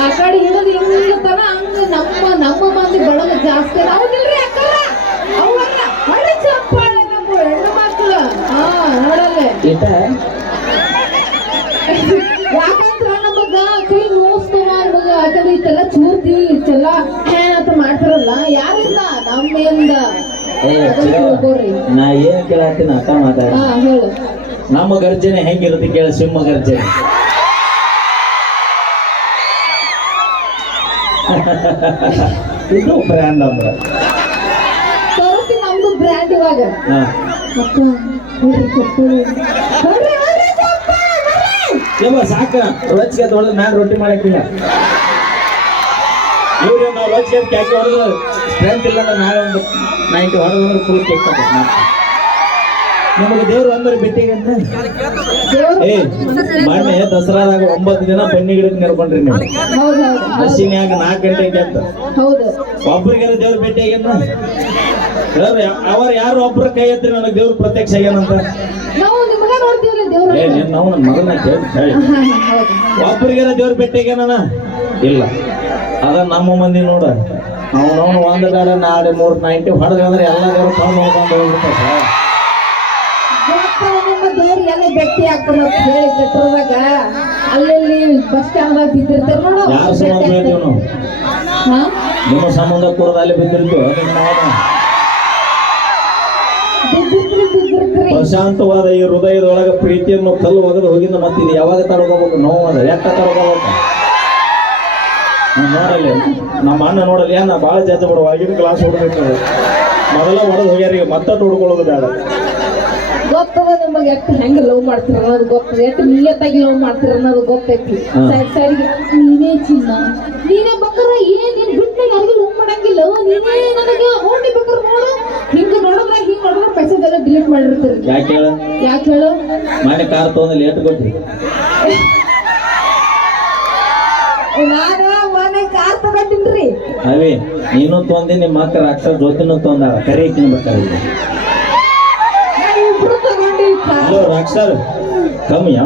ಆ ಕಡೆ ಹಿಡಿದು ಹಿಂಗತನ ಹಂಗ ನಮ್ಮ ಮಂದಿ ಬಳಗ ಜಾಸ್ತಿ ಹೌದಿಲ್ರಿ ಅಕ್ಕರ ಅವನ್ನ ಹೊಳೆ ಚಪ್ಪಾಳೆ ನಮ್ಮ ಹೆಣ್ಣು ಮಕ್ಕಳು ನೋಡಲ್ಲ ಯಾಕಂದ್ರ ನಮಗ ಕೈ ನೋಸ್ತವ ನಮಗ ಯಾಕಂದ್ರೆ ಇಷ್ಟೆಲ್ಲ ಚೂರ್ತಿ ಇಷ್ಟೆಲ್ಲ ಅಂತ ಮಾಡ್ತಾರಲ್ಲ ಯಾರಿಂದ ನಮ್ಮಿಂದ ನಾ ಏನ್ ಕೇಳತ್ತೀನಿ ಅರ್ಥ ಮಾತಾಡ ಹೇಳು ನಮ್ಮ ಗರ್ಜನೆ ಹೆಂಗಿರುತ್ತೆ ಕೇಳ ಸಿಂಹ ಗರ್ಜನೆ ಇದು ಬ್ರ್ಯಾಂಡ್ ಅಂದ್ರ ತೋರಿಸಿ ನಮ್ದು ಬ್ರ್ಯಾಂಡ್ ಇವಾಗ ಸಾಕ ರೊಚ್ಚಿಗೆ ತೊಳೆದು ನಾನು ರೊಟ್ಟಿ ಮಾಡಕ್ಕಿಲ್ಲ ಇವ್ರು ನಾವು ರೊಚ್ಚಿಗೆ ಕ್ಯಾಕಿ ಹೊಡೆದು ಸ್ಟ್ರೆಂತ್ ಇಲ್ಲ ಅಂದ್ರೆ ನಾಳೆ ಒಂದು 90 ಹೊಡೆದ್ರೆ ಫುಲ್ ಕೇಕ್ ನಿಮಗೆ ದೇವ್ರು ಅಂದ್ರೆ ಬಿಟ್ಟಿಗೆ ಅಂತ ಮೊನ್ನೆ ದಸರಾದಾಗ 9 ದಿನ ಬನ್ನಿ ಗಿಡಕ್ಕೆ ನೆರ್ಕೊಂಡ್ರಿ ನೀವು ಹಸಿನ್ಯಾಗ 4 ಗಂಟೆಗೆ ಅಂತ ಒಬ್ರಿಗೆಲ್ಲ ದೇವ್ರ ಭೇಟಿ ಆಗ್ಯಾನ ಅವ್ರ ಯಾರು ಒಬ್ರ ಕೈ ಎತ್ತಿ ನನಗೆ ದೇವ್ರ ಪ್ರತ್ಯಕ್ಷ ಆಗ್ಯಾನಂತ ನಾವು ನನ್ನ ಮಗನ ಕೇಳಿ ಒಬ್ರಿಗೆಲ್ಲ ದೇವ್ರ ಭೇಟಿ ಆಗ್ಯಾನ ಇಲ್ಲ ಅದ ನಮ್ಮ ಮಂದಿ ನೋಡ ಅವನವನು ಒಂದು ಬೇಡ ನಾಳೆ 390 ಹೊಡೆದ್ರೆ ಎಲ್ಲ ದೇವ್ರು ತಂದು ನೋಡ್ಕೊಂಡು ಹೋಗ್ಬಿಡ್ತಾರೆ ದೇವ್ರು ಎಲ್ಲ ಭೇಟಿ ಆಗ್ತಾರ ಅಂತ ಹೇಳಿ ಕಟ್ಟದಾಗ ಅಲ್ಲಿ ಬಸ್ ಸ್ಟ್ಯಾಂಡ್ ಬಿದ್ದಿರ್ತಾರ ನೋಡು ಯಾರ ಸಂಬಂಧ ಹೇಳ್ತೀವಿ ನಾವು ನಿಮ್ಮ ಸಂಬಂಧ ಕೂಡದ ಅಲ್ಲಿ ಬಿದ್ದಿರ್ತೀವಿ ಪ್ರಶಾಂತವಾದ ಈ ಹೃದಯದೊಳಗ ಪ್ರೀತಿಯನ್ನು ಕಲ್ಲು ಒಗೆದು ಹೋಗಿಂದ ಮತ್ತಿದು ಯಾವಾಗ ತಡ್ಕೋಬೇಕು ನೋವು ಎಟ್ಟ ತಡ್ಕೋಬೇಕು ನೋಡಲಿ ನಮ್ಮ ಅಣ್ಣ ನೋಡಲಿ ನಾ ಭಾಳ ಜಾಸ್ತಿ ಬಿಡುವ ಆಗಿನ ಕ್ಲಾಸ್ ಹೊಡ್ಬೇಕು ಮೊದಲ ಹೊಡೆದು ಹೋಗ್ಯಾರ ಮತ್ತೆ ಹುಡ್ಕೊಳ್ಳೋದು ಬೇಡ ಗೊತ್ತದ ನಿಮಗೆ ಎಷ್ಟು ಹೆಂಗ ಲವ್ ಮಾಡ್ತೀರ ಅನ್ನೋದು ಗೊತ್ತದ ಎಷ್ಟು ನಿಯತ್ತಾಗಿ ಲವ್ ಮಾಡ್ತೀರ ಅನ್ನೋದು ಗೊತ್ತೈತಿ ಸೈಡ್ಗೆ ನೀನೇ ಚಿನ್ನ ನೀನೇ ಬಕ್ಕರ ನೀನ್ ಬಿಟ್ಟು ಯಾರಿಗೂ ಲವ್ ಮಾಡಂಗಿಲ್ಲ ನೀನೇ ನನಗೆ ನೋಡಿ ಬೇಕಾರ ನೋಡು ಹಿಂಗ ನೋಡಿದ್ರೆ ಮೆಸೇಜ್ ಎಲ್ಲ ಡಿಲೀಟ್ ಮಾಡಿರ್ತೀರಿ ಯಾಕೆ ಹೇಳು ಮನೆ ಕಾರ್ ತಗೊಂಡು ಲೇಟ್ ಕೊಟ್ಟಿ ನಾನು ಮನೆ ಕಾರ್ ತಗೊಂಡಿನ್ರಿ ಅವೇ ನೀನು ತೊಂದಿ ನಿಮ್ಮ ಅಕ್ಕ ಅಕ್ಷರ ಜೊತೆನೂ ತೊಂದಾಳ ಕರೀಕಿನ ಬೇಕಾಗಿದೆ ಹಲೋ ಅಕ್ಷರ್ ಕಮ್ಮಿಯಾ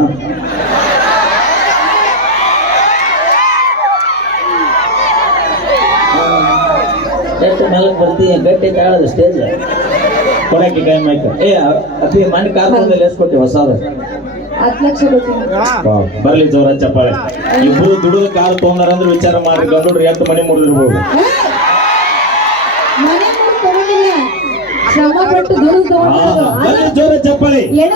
ಎಷ್ಟು ಮೇಲಕ್ಕೆ ಬರ್ತೀಯ ಗಟ್ಟಿ ತಾಳದ ಸ್ಟೇಜ್ ಕೊಡಕ್ಕೆ ಕೈ ಮೈಕ ಅತಿ ಮನೆ ಕಾರ್ದಲ್ಲಿ ಎಸ್ಕೊಟ್ಟಿ ಹೊಸದ 10 ಲಕ್ಷ ಬರ್ಲಿ ಜೋರ ಚಪ್ಪಾಳೆ ಇಬ್ರು ದುಡಿದ ಕಾರ್ ತಗೊಂಡಾರ ಅಂದ್ರೆ ವಿಚಾರ ಮಾಡಿ ಗಂಡು ಎಷ್ಟು ಮನೆ ಮುರಿದಿರ್ಬೋದು ಜೋರ ಚಪ್ಪಾಳೆ 30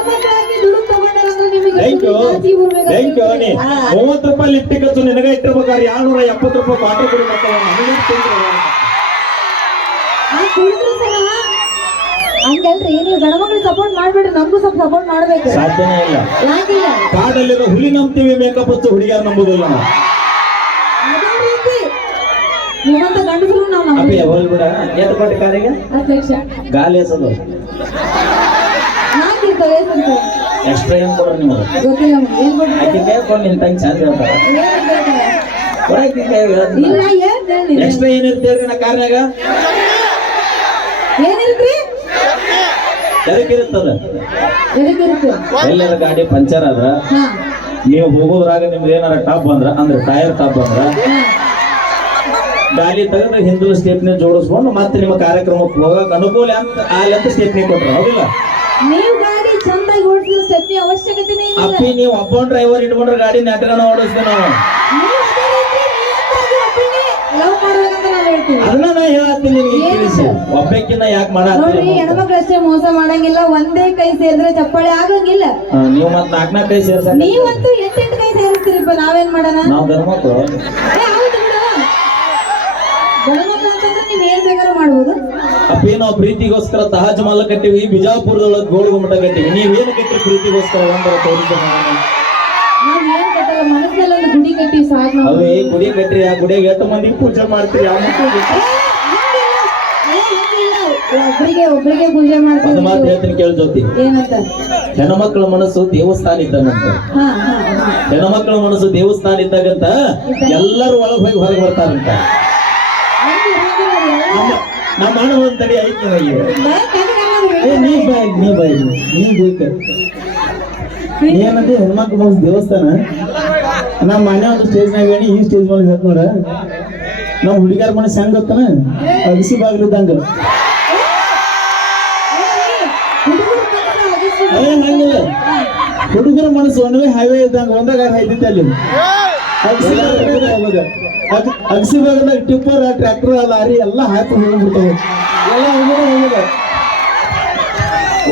ರೂಪಾಯಿ ಲಿಫ್ಟ್ ಖರ್ಚು ನಿನಗ ಇಟ್ಟಿರ್ಬೇಕಾದ್ರೆ 270 ರೂಪಾಯಿ ಕ್ವಾರ್ಟರ್ ಕೊಡಿ ಹಂಗಲ್ರಿ ನೀವು ಗಣಮಕ್ಳಿಗೆ ಸಪೋರ್ಟ್ ಮಾಡ್ಬೇಡ್ರಿ ನಮಗೂ ಸ್ವಲ್ಪ ಸಪೋರ್ಟ್ ಮಾಡ್ಬೇಕು ಸಾಧ್ಯನೇ ಇಲ್ಲ ಯಾಕಿಲ್ಲ ಕಾಡಲ್ಲಿರೋ ಹುಲಿ ನಂಬ್ತೀವಿ ಮೇಕಪ್ ಹಚ್ಚು ಹುಡುಗಿಯಾರ ನಂಬುದಿಲ್ಲ ಅದೇ ರೀತಿ ನಿಮ್ಮಂತ ಗಂಡಸರು ನಾವು ಅಪ್ಪಿ ಹೋಲ್ಬಿಡ ಎಷ್ಟು ಕೊಟ್ಟಿ ಕಾರಿಗೆ 10 ಲಕ್ಷ ಗಾಲಿ ಹಸದು ಎಕ್ಸ್ಟ್ರಾ ಏನ್ ಕೊಡ್ರಿ ನಿಮಗೆ ಗೊತ್ತಿಲ್ಲ ಏನ್ ಆಕೆ ಕೇಳ್ಕೊಂಡು ನಿನ್ ತಂಗಿ ಚಂದ ಹೇಳ್ತಾರ ಇಲ್ಲ ಏನ್ ಎಕ್ಸ್ಟ್ರಾ ಏನಿರ್ತೇಳ್ರಿ ನಾ ಕಾರ್ನಾಗ ಏನಿರ್ತ್ರಿ ಎದಕ್ಕಿರುತ್ತದ ಎಲ್ಲರ ಗಾಡಿ ಪಂಚರ್ ಆದ್ರ ನೀವು ಹೋಗೋದ್ರಾಗ ನಿಮ್ದು ಏನಾರ ಟಾಪ್ ಬಂದ್ರ ಅಂದ್ರೆ ಟೈರ್ ಟಾಪ್ ಬಂದ್ರ ಗಾಡಿ ತೆಗೆದು ಹಿಂದೂ ಸ್ಟೆಪ್ನಿ ಜೋಡಿಸ್ಕೊಂಡು ಮತ್ತೆ ನಿಮ್ಮ ಕಾರ್ಯಕ್ರಮಕ್ಕೆ ಹೋಗಕ್ ಅನುಕೂಲ ಅಂತ ಅಂತ ಸ್ಟೆಪ್ನಿ ಕೊಟ್ರ ಹೌದಿಲ್ಲ ನೀವು ಗಾಡಿ ಚಂದಾಗಿ ಓಡಿಸಿದ ಸ್ಟೆಪ್ನಿ ಅವಶ್ಯಕತೆನೇ ಇಲ್ಲ ಅಪ್ಪಿ ನೀವು ಒಬ್ಬ ಡ್ರೈವರ್ ಇಟ್ಕೊಂಡ್ರೆ ಗಾಡಿ ನೆಟ್ಗಣ ಓಡಿಸ್ತೀವಿ ನಾವು ಅದನ್ನ ನಾ ಹೇಳತ್ತೀನಿ ತಿಳಿಸಿ ಒಬ್ಬಕ್ಕಿನ್ನ ಯಾಕೆ ನೋಡ್ರಿ ಹೆಣ್ಮಕ್ಳು ಅಷ್ಟೇ ಮೋಸ ಮಾಡಂಗಿಲ್ಲ ಒಂದೇ ಕೈ ಸೇರಿದ್ರೆ ಚಪ್ಪಾಳೆ ಆಗಂಗಿಲ್ಲ ನೀವು ಮತ್ 4 ಕೈ ಸೇರ್ಸ ನೀವಂತೂ 8 ಕೈ ಸೇರಿಸ್ತೀರಿಪ್ಪ ನಾವೇನ್ ಮಾಡೋಣ ನಾವು ಗಣಮಕ್ಳು ಗಣಮಕ್ಳು ಅಂತಂದ್ರೆ ನೀವ್ ಏನ್ ಬೇಕಾದ್ರೂ ಮಾಡ್ಬೋದು ಅಪ್ಪಿ ನಾವು ಪ್ರೀತಿಗೋಸ್ಕರ ತಾಜ್ ಮಹಲ್ ಕಟ್ಟಿವಿ ಬಿಜಾಪುರದೊಳಗೆ ಗೋಲ್ ಗುಮ್ಮಟ ಕಟ್ಟಿವಿ ನೀವೇನು ಕಟ್ಟಿ ಪ್ರೀತಿಗೋಸ್ಕರ ಒಂದರ ತೋರಿಸ ನಾವ್ ಏನ್ ಕಟ್ಟಲ್ಲ ಮನಸ್ಸಲ್ಲಿ ಒಂದು ಗುಡಿ ಕಟ್ಟಿ ಸಾಕು ಅವೇ ಗುಡಿ ಕಟ್ಟಿ ಆ ಗುಡಿಗೆ ಎಷ್ಟು ಮಂದಿ ಪೂಜೆ ಮಾಡ್ತೀರಿ ಆ ಮಕ್ಕಳು ಒಬ್ರಿಗೆ ಪೂಜೆ ಮಾಡ್ತೀವಿ ಒಂದು ಮಾತು ಹೇಳ್ತೀನಿ ಕೇಳಿ ಜೊತೆ ಏನಂತ ಹೆಣ್ಮಕ್ಳ ಮನಸ್ಸು ದೇವಸ್ಥಾನ ಇದ್ದಂತ ಹೆಣ್ಮಕ್ಳ ಮನಸ್ಸು ದೇವಸ್ಥಾನ ಇದ್ದಾಗಂತ ಎಲ್ಲರೂ ಒಳಗೆ ಹೋಗಿ ಹೊರಗೆ ಬರ್ತಾರಂತ ನಮ್ಮ ಅಣ್ಣ ಒಂದ್ ತಡಿ ಐತಿ ನೀ ಏನಂತೆ ಹೆಣ್ಮಕ್ಳ ಮನಸ್ಸು ದೇವಸ್ಥಾನ ನಮ್ಮ ಮನೆ ಒಂದು ಸ್ಟೇಜ್ನಾಗ ಹೇಳಿ ಈ ಸ್ಟೇಜ್ ಮೇಲೆ ಹೇಳ್ತ ನೋಡ ನಾವು ಹುಡುಗಿಯರ ಮನಸ್ಸು ಹೆಂಗ್ ಗೊತ್ತನ ಅಗಸಿ ಬಾಗಿಲಿದ್ದಂಗ ಹಂಗಿಲ್ಲ ಹುಡುಗರ ಮನಸ್ಸು ಒಂದೇ ಹೈವೇ ಇದ್ದಂಗ ಒಂದಾಗ ಹೈದಿತ್ತೆ ಅಲ್ಲಿ ಅಗಸಿ ಬಾಗಿಲ್ದಾಗ ಟಿಪ್ಪರ್ ಟ್ರ್ಯಾಕ್ಟರ್ ಲಾರಿ ಎಲ್ಲ ಹಾಕಿ ಹೋಗ್ಬಿಡ್ತಾವೆ ಎಲ್ಲ ಹೋಗಿಲ್ಲ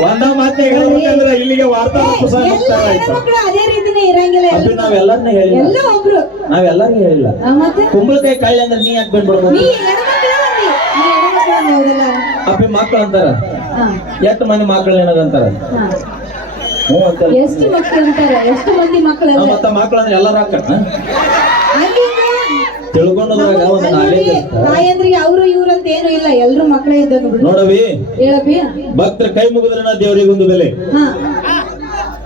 ಒಂದ ಮಾತೆ ಹೇಳ್ಬೇಕಂದ್ರೆ ಇಲ್ಲಿಗೆ ವಾರ್ತಾ ಪುಸ್ತಕ ಮುಕ್ತಾಯ ಆಯ್ತು. ಅದೇ ರೀತಿನೇ ಇರಂಗಿಲ್ಲ ಅದು ನಾವೆಲ್ಲರನ್ನ ಹೇಳಿಲ್ಲ, ಎಲ್ಲ ಒಬ್ರು ನಾವೆಲ್ಲರಿಗೂ ಹೇಳಿಲ್ಲ. ಮತ್ತೆ ಕುಂಬಳಕಾಯಿ ಕಾಯಿ ಅಂದ್ರೆ ನೀ ಯಾಕೆ ಬಂದ್ಬಿಡ್ಬೋದು? ನೀ ಹೆಣ್ಮಕ್ಳು ಅಂದಿ. ನೀ ಹೆಣ್ಮಕ್ಳು ಅಂದಿ, ಹೌದಲ್ಲ? ಅಪ್ಪಿ ಮಕ್ಳು ಅಂತಾರ, ಹಾ, ಎಷ್ಟು ಮಂದಿ ಮಕ್ಳು ಏನದಂತಾರ? ಹಾ. ಹ್ಞೂ ಅಂತ ಎಷ್ಟು ಮಕ್ಳು ಅಂತಾರ, ಎಷ್ಟು ಮಂದಿ ಮಕ್ಕಳಲ್ಲ? ಮತ್ತ ಮಕ್ಳು ಅಂದ್ರೆ ಎಲ್ಲರೂ ಹಾಕಣ ಹಂಗಿಲ್ಲ. ತಿಳ್ಕೊಂಡೋದ್ರಾಗ ಒಂದು ನಾಲೆಜ್ ತಾಯಂದ್ರಿಗೆ ಅವ್ರು ಇವ್ರು ಅಂತ ಏನು ಇಲ್ಲ, ಎಲ್ರು ಮಕ್ಕಳೇ ಇದ್ದಂಗ ಬಿಡು. ನೋಡವಿ, ಹೇಳಪ್ಪಿ. ಭಕ್ತರ ಕೈ ಮುಗಿದ್ರನ ದೇವರಿಗೊಂದು ಬೆಲೆ, ಹಾ,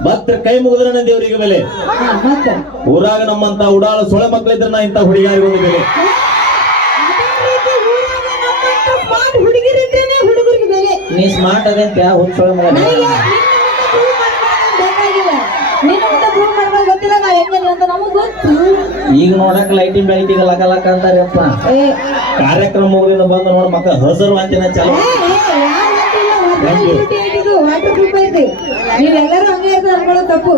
ಭಕ್ತರ ಕೈ ಮುಗಿದ್ರನ ದೇವರಿಗೆ ಬೆಲೆ. ಹಾ, ಮತ್ತ ಊರಾಗ ನಮ್ಮಂತ ಉಡಾಳ ಸೊಳೆ ಮಕ್ಳಿದ್ರನ ಇಂತ ಹುಡುಗಿಯಾರಿಗೊಂದು ಬೆಲೆ. ಸ್ಮಾರ್ಟ್ ಹುಡುಗಿರಿದ್ರೇನೆ ಹುಡುಗರಿಗೆ ಬೆಲೆ. ನೀ ಸ್ಮಾರ್ಟ್ ಅದೇಂತ ಹುಚ್ಚೊಳೆ ಮಗ. ನಿನ್ನ ಮುಂದೆ ಪ್ರೂವ್ ಮಾಡ್ಬೇಕು ಗೊತ್ತಿಲ್ಲ, ನಾವ್ ಹೆಂಗೇನಿ ಅಂತ ನಮಗ್ ಗೊತ್ತು. ಈಗ ನೋಡಕ್ ಲೈಟಿಂಗ್ ಬೆಳಕಿಗೆ ಲಕ ಲಕ ಅಂತಾರಪ್ಪ. ಏ, ಕಾರ್ಯಕ್ರಮ ಮುಗಿದಿಂದ ಬಂದು ನೋಡ ಮಕ್ಕ ಹಜರ್ ವಾಂತಿನ ಚಾಲು. ವಾಟರ್ ಪ್ರೂಫ್ ಐತಿ. ನೀವೆಲ್ಲರೂ ಹಂಗೆ ಇರ್ತದೆ ಅನ್ಕೊಳ್ಳೋ ತಪ್ಪು.